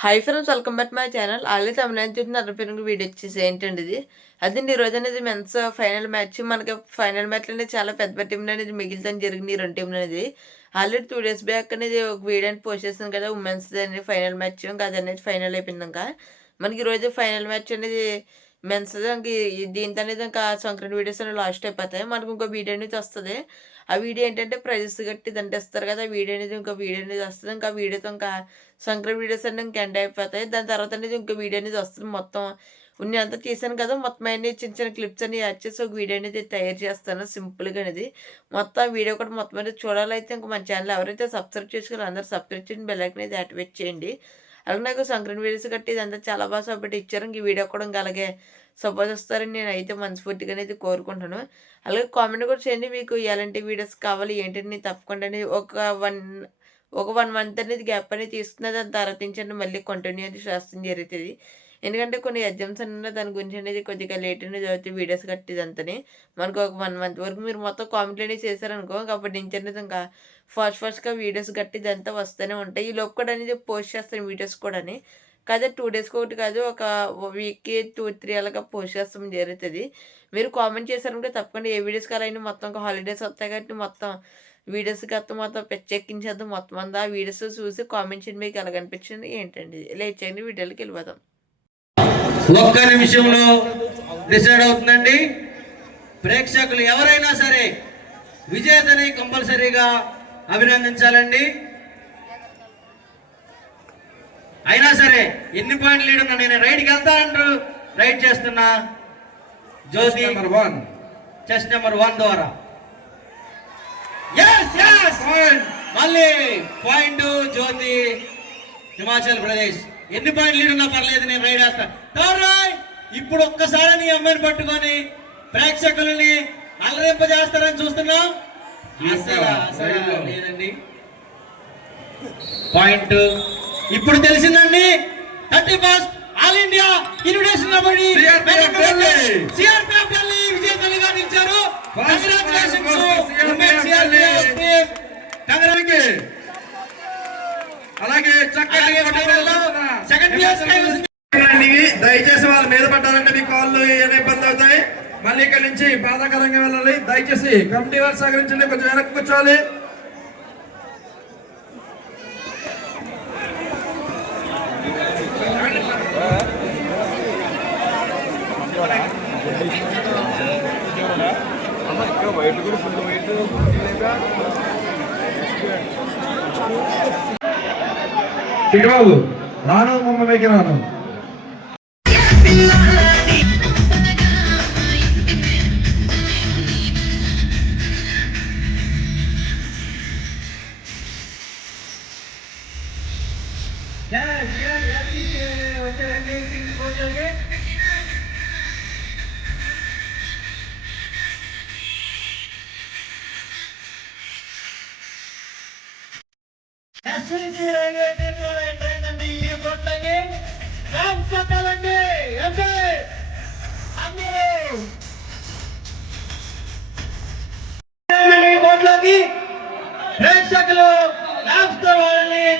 Hi friends, welcome back my channel. Already Tamil Nadu చూసిన అర్రపేరుకు వీడియో వచ్చేసి ఏంటండి ఇది. అదండి ఈరోజు అనేది మెన్స్ ఫైనల్ మ్యాచ్. మనకి ఫైనల్ మ్యాచ్లో అనేది చాలా పెద్ద టీంలు అనేది మిగిలితని జరిగింది. ఈ రెండు టీంలు అనేది ఆల్రెడీ 2 days బ్యాక్ అనేది ఒక వీడియో అని పోస్ట్ చేసింది కదా, ఉమెన్స్ అనేది ఫైనల్ మ్యాచ్. ఇంకా అది అనేది ఫైనల్ అయిపోయిందాక మనకి ఈరోజు ఫైనల్ మ్యాచ్ అనేది మెన్స్. ఇంక దీంతో అనేది ఇంకా సంక్రాంతి వీడియోస్ అనేవి లాస్ట్ అయిపోతాయి. మనకు ఇంకో వీడియో అనేది వస్తుంది. ఆ వీడియో ఏంటంటే ప్రైజెస్ కట్టి దంటేస్తారు కదా, ఆ వీడియో అనేది వస్తుంది. ఇంకా వీడియోతో ఇంకా సంక్రాంతి వీడియోస్ అన్నీ ఇంకా ఎండ్ అయిపోతాయి. దాని తర్వాత అనేది ఇంకో వీడియో అనేది వస్తుంది. మొత్తం అంతా చేశాను కదా, మొత్తం అన్ని చిన్న చిన్న క్లిప్స్ అన్ని యాడ్ చేసి ఒక వీడియో అనేది తయారు చేస్తాను సింపుల్గా అనేది. మొత్తం వీడియో కూడా మొత్తం అనేది చూడాలైతే ఇంకా మన ఛానల్ ఎవరైతే సబ్స్క్రైబ్ చేసుకుని అందరూ సబ్స్క్రైబ్ చేసి బెల్ ఐకాన్ అనేది యాక్టివేట్ చేయండి. అలాగే నాకు సంక్రాంతి వీడియోస్ కట్టి ఇదంతా చాలా బాగా సపోర్ట్ ఇచ్చారు. ఇంక ఈ వీడియో కూడా ఇంకా అలాగే సపోర్ట్ వస్తారని నేను అయితే మనస్ఫూర్తిగా అనేది కోరుకుంటున్నాను. అలాగే కామెంట్ కూడా చేయండి, మీకు ఎలాంటి వీడియోస్ కావాలి ఏంటని. తప్పకుండా ఒక 1 month అనేది గ్యాప్ అనేది తీసుకున్న దాని తర్వాత నుంచి మళ్ళీ కంటిన్యూ అనేది చేస్తాం జరుగుతుంది. ఎందుకంటే కొన్ని ఎగ్జామ్స్ అన్న దాని గురించి అనేది కొద్దిగా లేట్ అనేది అవుతుంది వీడియోస్ కట్టేదంతని. మనకు ఒక 1 month వరకు మీరు మొత్తం కామెంట్లు అనేది చేశారనుకో, అప్పటి నుంచి అనేది ఇంకా ఫాస్ట్గా వీడియోస్ కట్టిదంతా వస్తూనే ఉంటాయి. ఈ లోపు కూడా అనేది పోస్ట్ చేస్తాను వీడియోస్ కూడా. కాదే 2 daysకి ఒకటి కాదు, ఒక వీక్కి 2-3 అలాగా పోస్ట్ చేస్తాం జరుగుతుంది. మీరు కామెంట్ చేశారనుకో తప్పకుండా ఏ వీడియోస్ కావాలని. మొత్తం హాలిడేస్ వస్తాయి కాబట్టి మొత్తం వీడియోస్ గత మొత్తం పెచ్చెక్కించేద్దాం మొత్తం అంతా. ఆ వీడియోస్ చూసి కామెంట్ చేయండి మీకు ఎలా కనిపించింది ఏంటండి. లేట్ చేయండి, వీడియోకి వెళ్ళిపోదాం. ఒక్క నిమిషంలో డిసైడ్ అవుతుందండి. ప్రేక్షకులు ఎవరైనా సరే విజేతని కంపల్సరీగా అభినందించాలండి. అయినా సరే ఎన్ని పాయింట్లు లీడ్ ఉన్నా నేను రైడ్కి వెళ్తానంటారు. రైడ్ చేస్తున్నా జ్యోతి చెస్ నెంబర్ 1 ద్వారా మళ్ళీ పాయింట్ జ్యోతి హిమాచల్ ప్రదేశ్. ఎన్ని పాయింట్లు లీడ్ ఉన్నా పర్లేదు, నేను రైడ్ వేస్తాను. ఇప్పుడు ఒక్కసారి నీ అమ్మాయిని పట్టుకొని ప్రేక్షకులని అలరింపజేస్తారని చూస్తున్నాం. లేదండి పాయింట్ ఇప్పుడు తెలిసిందండి. 31st all India invitation CRPF Delhi విజేతలుగా నిలిచారు. అలాగే దయచేసి వాళ్ళ మీద పడ్డారంటే మీ కాళ్ళు ఏమైనా ఇబ్బంది అవుతాయి. మళ్ళీ ఇక్కడ నుంచి బాధాకరంగా వెళ్ళాలి. దయచేసి కమిటీ వారు సహకరించండి, కొంచెం వెనక్కి కూర్చోవాలి. బాబు రాను మమ్మీకి రాను.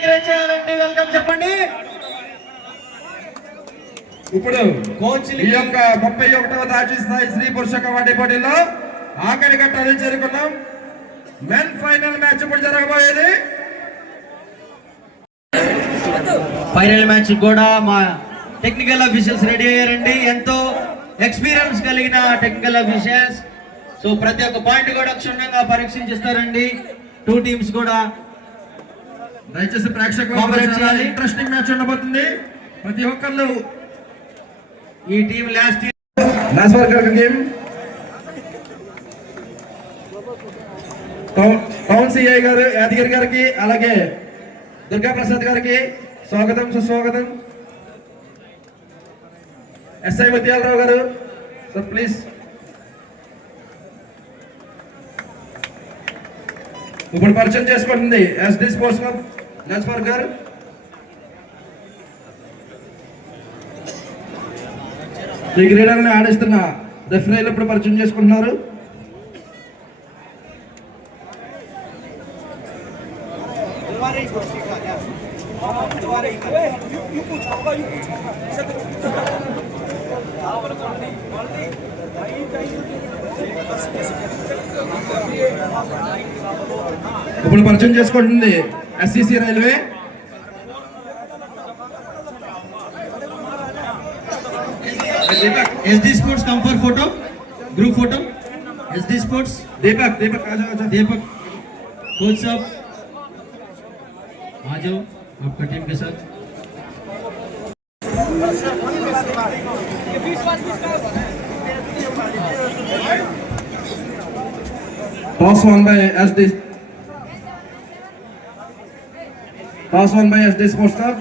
ప్రేక్షకులు వెల్కమ్ చెప్పండి. ఇప్పుడు ఈ యొక్క 31వ రాజ్య స్థాయి స్త్రీ పురుష కబడ్డీ పోటీలో ఆఖరి ఘట్టాన్ని చేరుకున్నాం. మెన్ ఫైనల్ మ్యాచ్ ఇప్పుడు జరగబోయేది. ఫైనల్ మ్యాచ్ కూడా మా టెక్నికల్ ఆఫీషియల్స్ రెడీ అయ్యారండి. ఎంతో ఎక్స్పీరియన్స్ కలిగిన టెక్నికల్ ఆఫీషియల్స్. సో ప్రతి ఒక్క పాయింట్ కూడా క్షుణ్ణంగా పరీక్షించిస్తారండి. 2 teams కూడా. దయచేసి ప్రేక్షకులు ఇంట్రెస్టింగ్ మ్యాచ్ ఉండబోతుంది. ప్రతి ఒక్కళ్ళు ఈ team last game Pavan CI గారు యాదగిరి గారికి అలాగే దుర్గా ప్రసాద్ గారికి స్వాగతం సుస్వాగతం. ఎస్ఐ ముత్యాలరావు గారు సార్ ప్లీజ్. ఇప్పుడు పరిచయం చేసుకుంటుంది ఎస్డి స్పోర్ట్స్ క్లబ్ నస్ఫర్ గారు. ఈ క్రీడలను ఆడిస్తున్న రెఫరీలు ఇప్పుడు పరిచయం చేసుకుంటున్నారు. ఇప్పుడు పరిచయం చేసుకుంటుంది SCC railway. SD Sports come for photo, group photo. SD Sports. Deepak आ जाओ. दीपक कोच साहब आ जाओ आपका टीम के साथ. Toss won by SD Sports Club.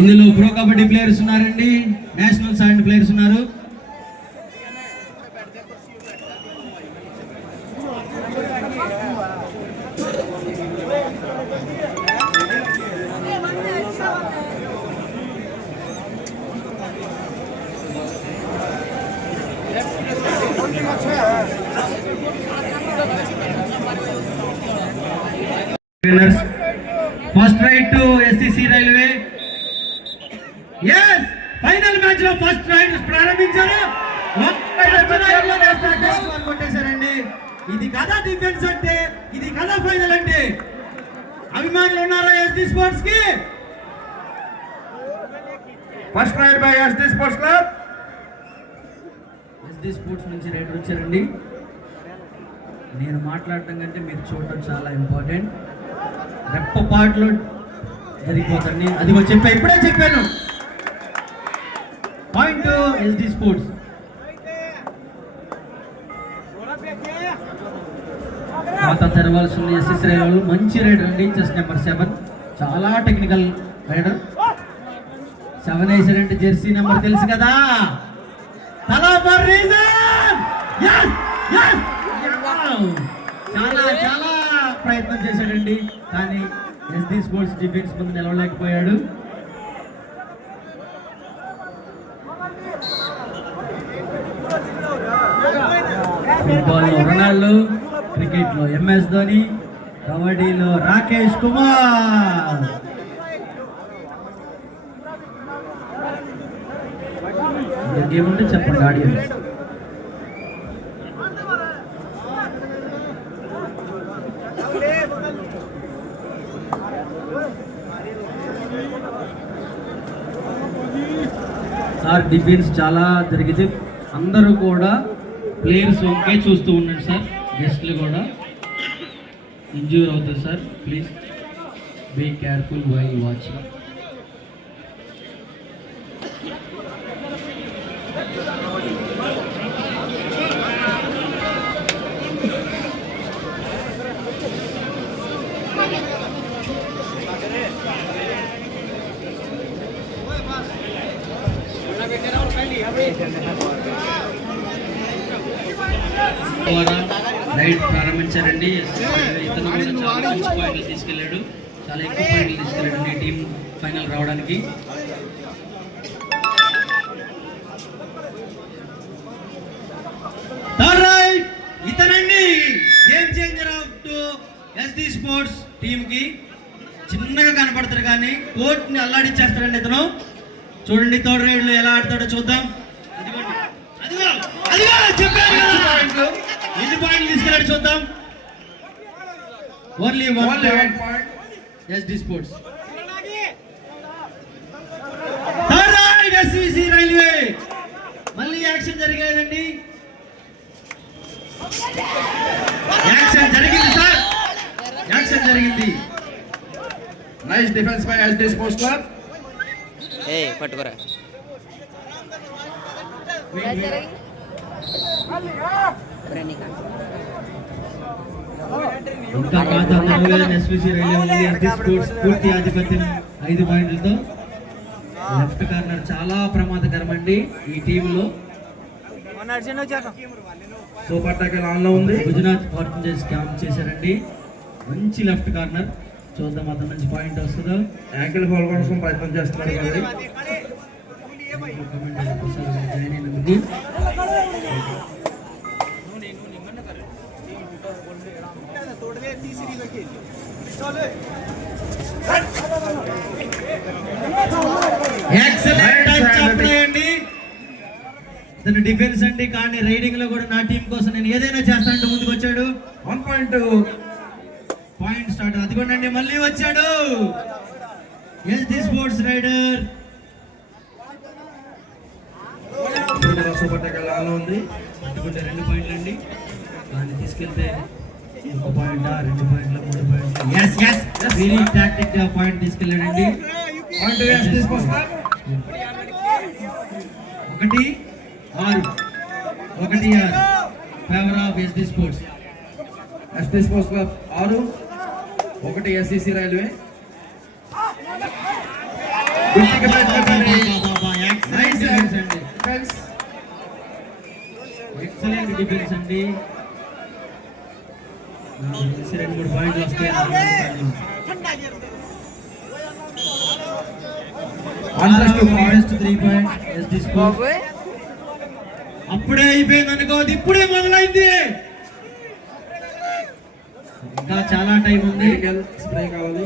ఇందులో ప్రో కబడ్డీ ప్లేయర్స్ ఉన్నారండి, నేషనల్ సైడ్ ప్లేయర్స్ ఉన్నారు. First raid to SCC railway. yes final match లో ఫస్ట్ రైడ్ ప్రారంభించారు. కొట్టేశారండి. ఇది కదా డిఫెన్స్ అంటే, ఇది కదా ఫైనల్ అంటే. అభిమానులు ఉన్నారా ఎస్డి స్పోర్ట్స్ కి? First raid by SD Sports Club. SD sports నుంచి రైడర్ వచ్చారండి. నేను మాట్లాడటం కంటే మీరు చూడటం చాలా ఇంపార్టెంట్. రెప్పపాట్లో జరిగిపోతండి. అది ఇప్పుడే చెప్పాను. Point SD sports. ఖాతా తెరవాల్సిన ఎస్ఎస్ రైడర్ మంచి రైడర్ అండి. చెస్ నెంబర్ 7 చాలా టెక్నికల్ రైడర్. 7 వేసారంటే జెర్సీ నెంబర్ తెలుసు కదా. చాలా చాలా ప్రయత్నం చేశాడండి, కానీ ఎస్డి స్పోర్ట్స్ డిఫెన్స్ ముందు నిలవలేకపోయాడు. ఫుట్బాల్లో రొనాల్డో, క్రికెట్లో MS ధోని, కబడ్డీలో రాకేష్ కుమార్. ఏముంటే చెప్పండి ఆడియన్స్. సార్ డిఫెన్స్ చాలా జరిగింది. అందరూ కూడా ప్లేయర్స్ ఒకే చూస్తూ ఉండండి సార్. గెస్ట్లు కూడా ఇంజ్యూర్ అవుతుంది sir. Please be careful while watching. Raid ప్రారంభించారండి. ఇతను కూడా చాలా మంచి పాయింట్లు తీసుకెళ్లాడు, చాలా ఎక్కువ పాయింట్లు తీసుకెళ్లాడండి టీం ఫైనల్ రావడానికి. ఇతనండి game changer of SD sports team కి. చిన్నగా కనపడతారు కానీ కోర్టుని అల్లాడిచ్చేస్తాడండి ఇతను. చూడండి థర్డ్ రైడ్ లో ఎలా ఆడతాడో చూద్దాం. ఎన్ని పాయింట్లు తీసుకెళ్ళాడు చూద్దాం. Only 1 point SD sports. Third raid SCC railway. మళ్ళీ యాక్షన్ జరిగేదండి. యాక్షన్ జరిగింది సార్, యాక్షన్ జరిగింది. Nice defence by SD Sports Club. పట్టుకోరా. ఇంకా ఖాతా ఎస్విసి రైల్వే ఎస్డి స్పోర్ట్స్ పూర్తి ఆధిపత్యం 5 పాయింట్లతో. లెఫ్ట్ కార్నర్ చాలా ప్రమాదకరం అండి ఈ టీంలో. సూపర్ టాకిల్ ఆన్ లో ఉంది. గుజరాత్ ఫార్చునర్స్ క్యాంప్ చేశారండి. మంచి లెఫ్ట్ కార్నర్. చూద్దాం అతని నుంచి పాయింట్ వస్తుందో. యాంకిల్ హోల్ కోసం ప్రయత్నం చేస్తున్నారు మరి. జాయిన్ అయినందుకు ఎక్సలెంట్ టచ్ అప్లై అండి. తన డిఫెన్స్ అండి, కానీ రైడింగ్ లో కూడా నా టీం కోసం నేను ఏదైనా చేస్తానంటూ ముందుకు వచ్చాడు. 1.2 పాయింట్ స్టార్ట్. అదిగోండి మళ్ళీ వచ్చాడు ఎస్డి స్పోర్ట్స్ రైడర్. సూపర్ టెక్ లాలో ఉంది. అందుకుంటే 2 పాయింట్లు అండి. దాన్ని తీసుకెళ్తే 1 పాయింట్, 2 పాయింట్లు, 3 పాయింట్లు. Yes yes very tactic point తీసుకెళ్ళాడండి. 1 SD sports club 1-6 favour of SD sports. SD sports club 6, 1 SCC railway. Excellent defence అండి. 2-3 పాయింట్లు వస్తాయి. ఫారెస్ట్ 3 పాయింట్ ఎస్డి స్పోర్ట్స్. బాబోయ్ అప్పుడే అయిపోయింది అనుకోవద్దు, ఇప్పుడే మొదలైంది. ఇంకా చాలా టైం ఉంది. మెడికల్ స్ప్రే కావాలి,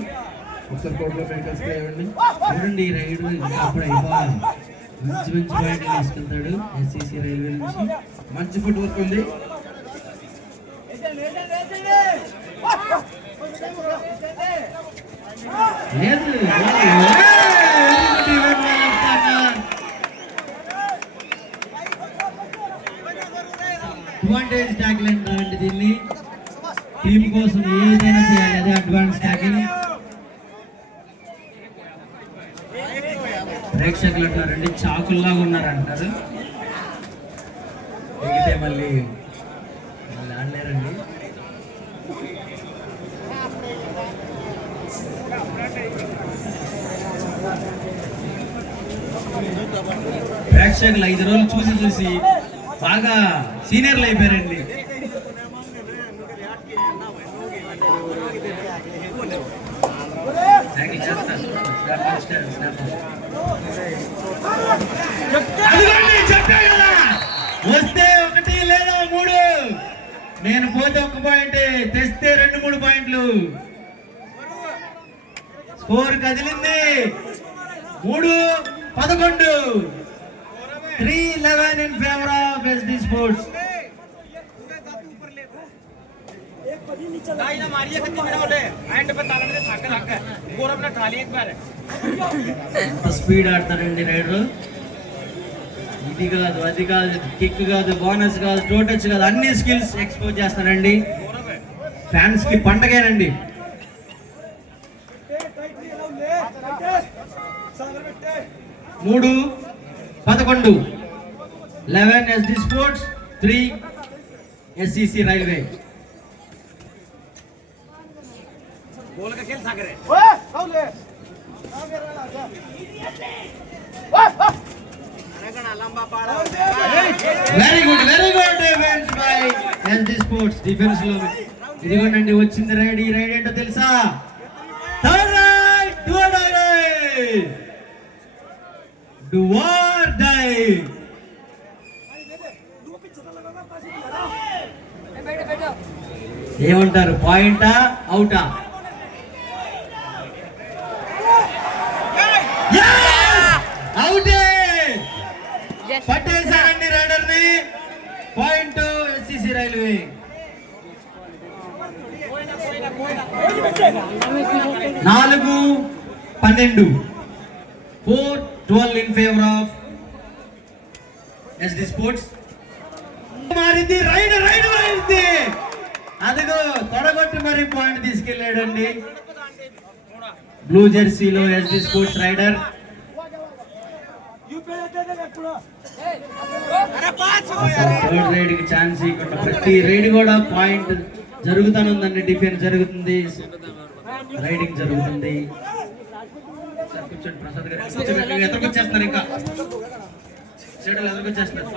ఒకసారి కోర్టులో మెడికల్ స్ప్రే ఇవ్వండి. చూడండి రైడ్ అప్పుడు అయిపోవాలి. మంచి మంచి పాయింట్లు తీసుకెళ్తాడు ఎస్సిసి రైల్వే నుంచి. మంచి ఫుట్ వర్క్ ఉంది. లేదు అడ్వాంటేజ్ ట్యాకిల్ అంటారండి దీన్ని. టీం కోసం ఏదైనా చేయాలి, అదే అడ్వాన్స్ ట్యాకిల్. ప్రేక్షకులు అంటారండి చాకుల్లాగా ఉన్నారంటారు. ఎగితే మళ్ళీ ఆడలేరండి. ప్రేక్షకులు 5 రోజులు చూసి చూసి బాగా సీనియర్లు అయిపోయారండి. వస్తే 1 లేదా 3, నేను పోతే 1 పాయింట్, తెస్తే 2-3 పాయింట్లు. స్కోర్ కదిలింది. 3-11, 3-11 in favor of SD Sports. ఎంత స్పీడ్ ఆడతారండి రైడర్. ఇది కాదు, అది కాదు, కిక్ కాదు, బోనస్ కాదు, టో టచ్ కాదు, అన్ని స్కిల్స్ ఎక్స్పోజ్ చేస్తారండి. ఫ్యాన్స్ కి పండగేనండి. 3-11, 11 SD Sports, 3 SCC Railway. Very good defense by SD Sports. Defense లో ఇదిగోండి వచ్చింది రైడ్. ఈ రైడ్ ఏంటో తెలుసా? Third raid, do or die raid. Do or die. ఏమంటారు, పాయింటా అవుటా? అవుటే, పట్టేశారండి రైడర్ ని. Point SCC railway. 4-12, 4-12 in favor of SD Sports. మారింది రైడ్ మారింది. అదిగో తొడగొట్టి మరి పాయింట్ తీసుకెళ్ళాడండి బ్లూ జెర్సీలో SD sports raider. Third raid కి ఛాన్స్ ఇవ్వకుండా ప్రతి రైడ్ కూడా పాయింట్ జరుగుతూనే ఉందండి. డిఫెన్స్ జరుగుతుంది, రైడింగ్ జరుగుతుంది. కూర్చోండి ప్రసాద్ గారు, ఎదురుకొచ్చేస్తున్నారు. ఇంకా చెడులు ఎదురుకొచ్చేస్తున్నారు.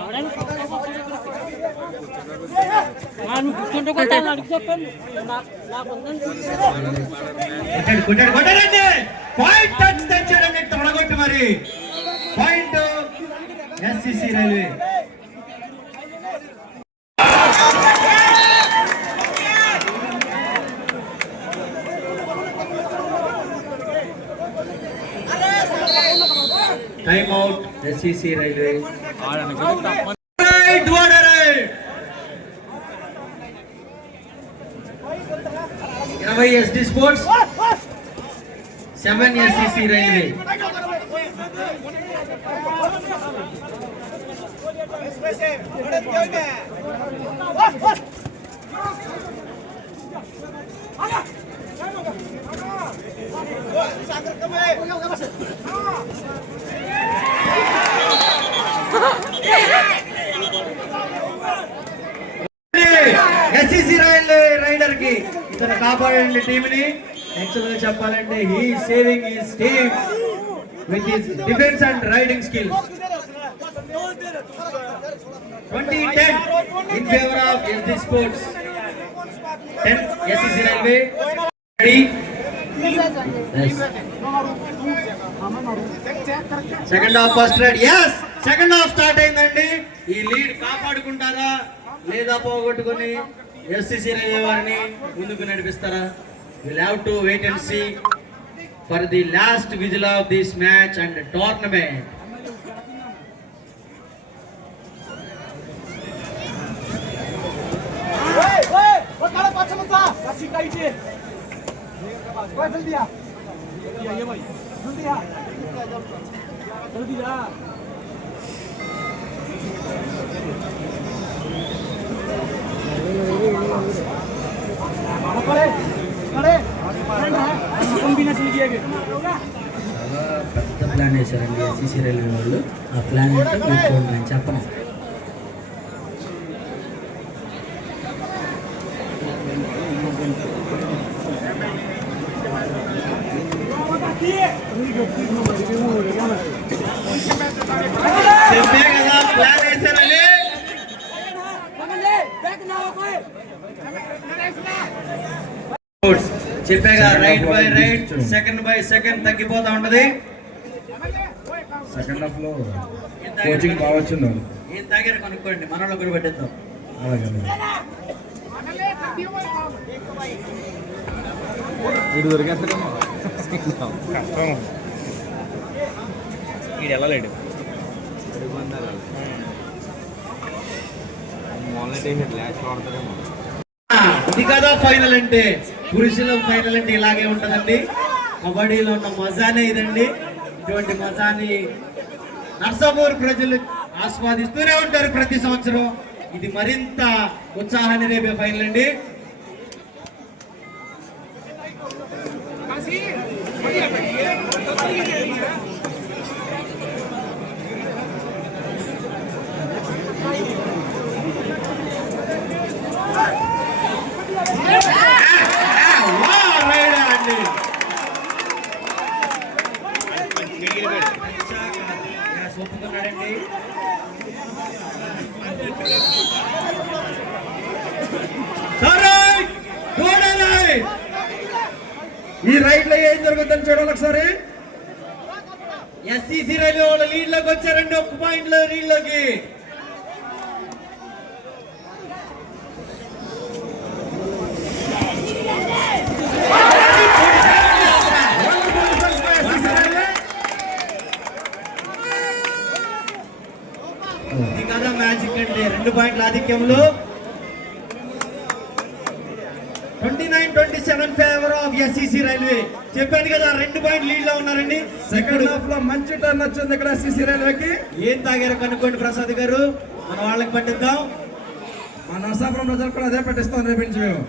కొట్టాడండి. పాయింట్ టచ్ తెచ్చాడండి తొడగొట్టి మరి. Point SCC railway. Time out SCC railway. Right water right 20 SD sports 7 SCC railway. SCC raider కి ఇతను కాపాడండి టీంని. యాక్చువల్ గా చెప్పాలంటే he saving his team with his defence and raiding skills. 2010 in favor of SD Sports. 10 SCC Railway. Ready? Yes. Second half first red. Yes. Second half start అయిందండి. ఈ లీడ్ కాపాడుకుంటారా లేదా పోగొట్టుకొని SCC Railway వారిని ముందుకు నడిపిస్తారా? We'll have to wait and see for the last whistle of this match and tournament. పెద్ద ప్లాన్ వేశారండి ఎస్సీసీ రైల్వే వాళ్ళు. ఆ ప్లాన్ ఏంటో మీరు చూడండి, నేను చెప్పను. చెప్పే కదా ప్లాన్ వేశారని. చెప్పాగా right by right, second by second తగ్గిపోతా ఉంటది. సెకండ్ హాఫ్ లో కోచింగ్ బాగా వచ్చింది. ఏం తాగారు కనుక్కోండి, మనలో కూడా పెట్టేద్దాం. అలాగే వెళ్ళలేడు ఇది కదా ఫైనల్ అంటే. పురుషుల ఫైనల్ అంటే ఇలాగే ఉంటదండి. కబడ్డీలో ఉన్న మజానే ఇదండి. ఇటువంటి మజాని నర్సాపూర్ ప్రజలు ఆస్వాదిస్తూనే ఉంటారు ప్రతి సంవత్సరం. ఇది మరింత ఉత్సాహాన్ని రేపే ఫైనల్ అండి. ఒప్పుకున్నాడండి. ఈ రైడ్ లో ఏం జరుగుతుందని చూడాలి ఒకసారి. ఎస్సీసీ రైల్వే వాళ్ళ లీడ్ లోకి వచ్చారండి. 1 పాయింట్ లో లీడ్ లోకి. ఇది కదా మ్యాజిక్ అంటే. 2 పాయింట్ల ఆధిక్యంలో 29-27 ఫేవర్ ఆఫ్ ఎస్సీసీ రైల్వే. చెప్పాను కదా 2 పాయింట్ లీడ్ లో ఉన్నారండి. సెకండ్ హాఫ్ లో మంచి టర్న్ వచ్చింది ఇక్కడ ఎస్సీసీ రైల్వేకి. ఏం తాగారో కనుక్కోండి ప్రసాద్ గారు, మన వాళ్ళకి పట్టిద్దాం. మా నరసాపురం ప్రజలు కూడా అదే పట్టిస్తాం రేపించి మేము.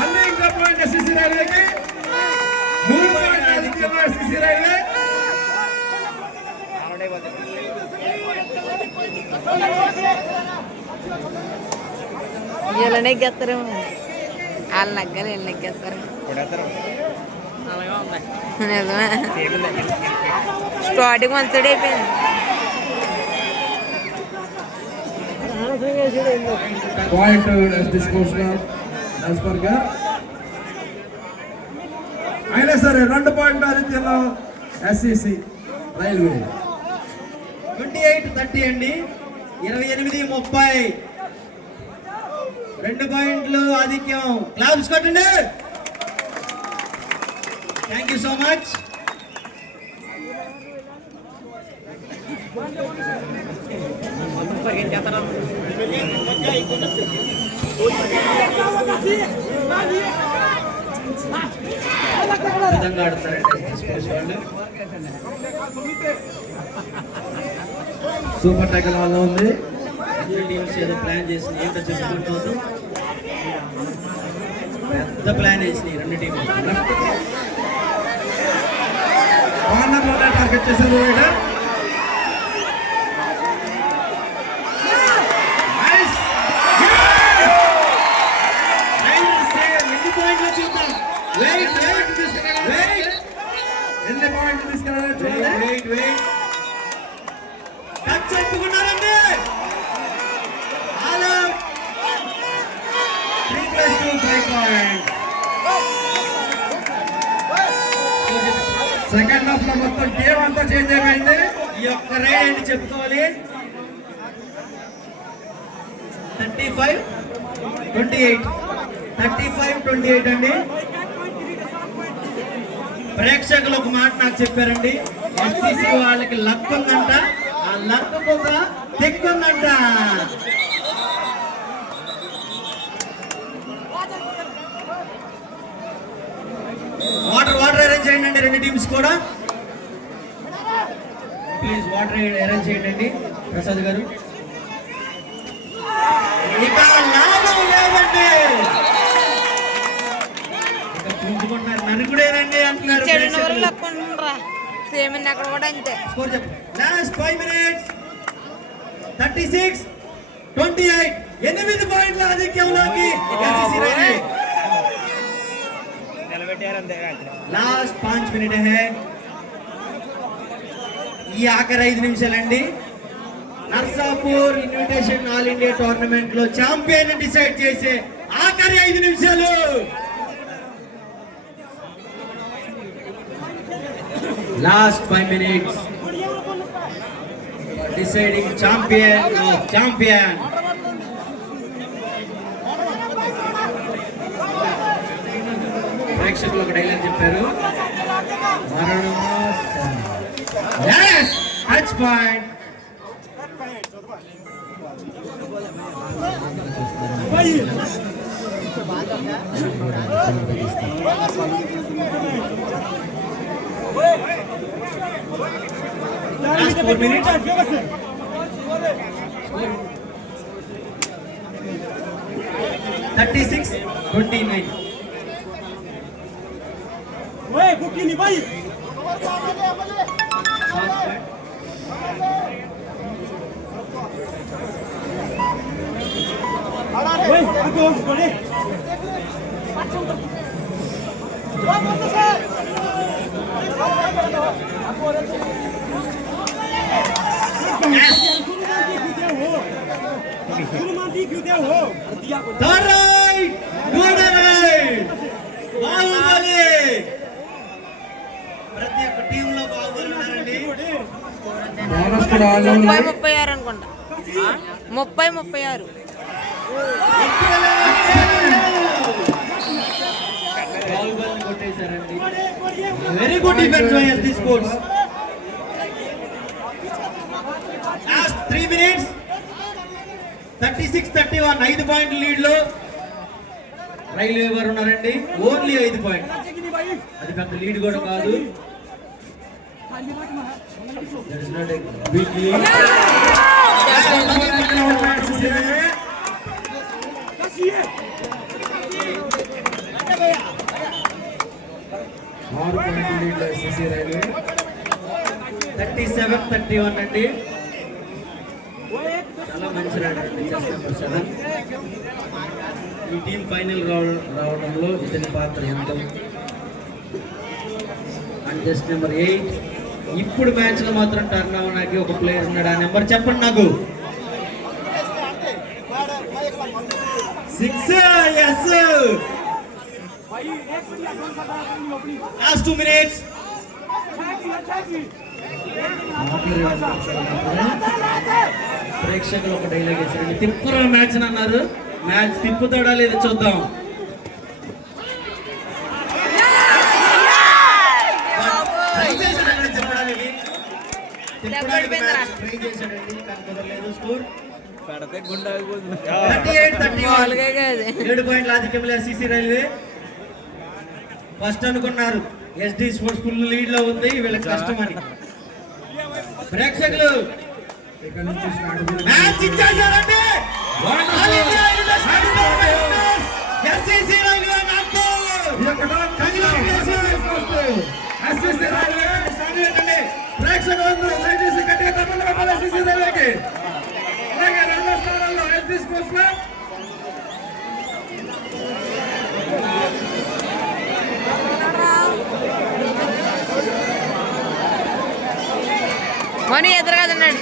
మళ్ళీ ఇంకా పాయింట్ ఎస్సీసీ రైల్వేకి. 3 పాయింట్ ఆధిక్యంలో ఎస్సీసీ రైల్వే. వీళ్ళు నెగ్గేస్తారేమో, వాళ్ళు నగ్గాలి, వీళ్ళు నెగ్గేస్తారు. నిజమే, స్టార్టింగ్ మంచిగా అయిపోయింది. పాయింట్ ఎస్డి స్పోర్ట్స్ అయినా సరే 2 పాయింట్ ఆధిత్యంలో ఎస్సీసీ రైల్వే. 28-30 అండి. 28-30 2 పాయింట్లు ఆధిక్యం. క్లాబ్స్ కొట్టండి. Thank you so much. విధంగా ఆడతారండి వాళ్ళు. సూపర్ టైగర్ హాల్లో ఉంది. టీమ్స్ ఏదో ప్లాన్ చేసి ఏంటో చెప్పుకుంటూ పెద్ద ప్లాన్ వేసినాయి రెండు టీంలు. కార్నర్ లోనే టార్గెట్ చేశారు రైడర్. ఎన్ని పాయింట్లు చూద్దాం. ఎన్ని పాయింట్లు తీసుకున్నారో చూడండి. టచ్ చెప్పుకున్నారండి. 3+2 5 సెకండ్ హాఫ్ లో మొత్తం గేమ్ అంతా చేంజ్ అయిపోయింది. ఈ యొక్క రైడ్ ఏంటి చెప్పుకోవాలి. 35-28 అండి. ప్రేక్షకులు ఒక మాట నాకు చెప్పారండి, ఎస్సీసీ వాళ్ళకి లక్ ఉందంట, ఆ లక్ ఒక తెక్కుందంట. వాటర్ అరేంజ్ చేయండి రెండు టీమ్స్ కూడా ప్లీజ్. వాటర్ అరేంజ్ చేయండి ప్రసాద్ గారు. ఇక లాభం లేదండి. ఇక పుంజుకుంటున్నారు, నన్ను కూడా ఏనండి అంటున్నారు. స్కోర్ చెప్పు. లాస్ట్ 5 minutes 36-28 8 పాయింట్ల ఆధిక్యంలోకి ఎస్సీసీ రైల్వే. లాస్ట్ 5 minutes है. ఈ ఆఖరి 5 నిమిషాలండి. Narsapur invitation all India tournament లో ఛాంపియన్ డిసైడ్ చేసే ఆఖరి 5 నిమిషాలు. Last 5 minutes deciding champion of champion. ప్రేక్షకులు ఒక డైలాగ్ చెప్పారు, టచ్ పాయింట్. Last 4 minutes. 36-29. ప్రతి ఒక్క టీంలో బాగుబలి ఉన్నారండి. 30-36 అనుకుంటా. 30-36. బాగుబలిని కొట్టేశారండి. Very good defence by SC sports. Last 3 minutes 36-31 5 పాయింట్ల లీడ్ లో రైల్వే వారు ఉన్నారండి. ఓన్లీ 5 పాయింట్, అది పెద్ద లీడ్ కూడా కాదు. ఆరు పాయింట్ల లీడ్ లో ఎస్సీసీ రైల్వే. 37-31 అండి. చాలా మంచి రైడర్ అండి. ఈ టీం ఫైనల్ రావడంలో ఇతని పాత్ర ఎంతో. And just number 8. ఇప్పుడు మ్యాచ్ లో మాత్రం టర్న్ అవ్వడానికి ఒక ప్లేయర్ ఉన్నాడు. ఆ నెంబర్ చెప్పండి నాకు. 6. yes. Last 2 minutes. ప్రేక్షకులు ఒక డైలాగ్ వేసారండి, తిప్పురా మ్యాచ్ అన్నారు. మ్యాచ్ తిప్పుతాడా లేదా చూద్దాం. తిప్పడానికి మ్యాచ్ ట్రై చేశాడండి కానీ కుదరలేదు. స్కోర్ పెడితే గుండె ఆగిపోతుంది. 38-31. మామూలుగా కాదు. 7 పాయింట్ల ఆధిక్యంలో ఎస్సీసీ రైల్వే ఫస్ట్ అనుకున్నారు. ఎస్డి స్పోర్ట్స్ ఫుల్ లీడ్ లో ఉంది, వీళ్ళకి కష్టం అని. ప్రేక్షకులు ఇక్కడ నుంచి స్టార్ట్ మ్యాచ్ ఇచ్చేసారండి. SCC railway Nagpur. SCC railway సాధించండి. ప్రేక్షకులందరూ దయచేసి గట్టిగా తప్పకుండా కొట్టాలి ఎస్సీసీ రైల్వేకి. అలాగే రెండో స్థానంలో ఎస్డీ స్పోర్ట్స్ క్లబ్. మనీ ఎదురుగా తిన్నాడు.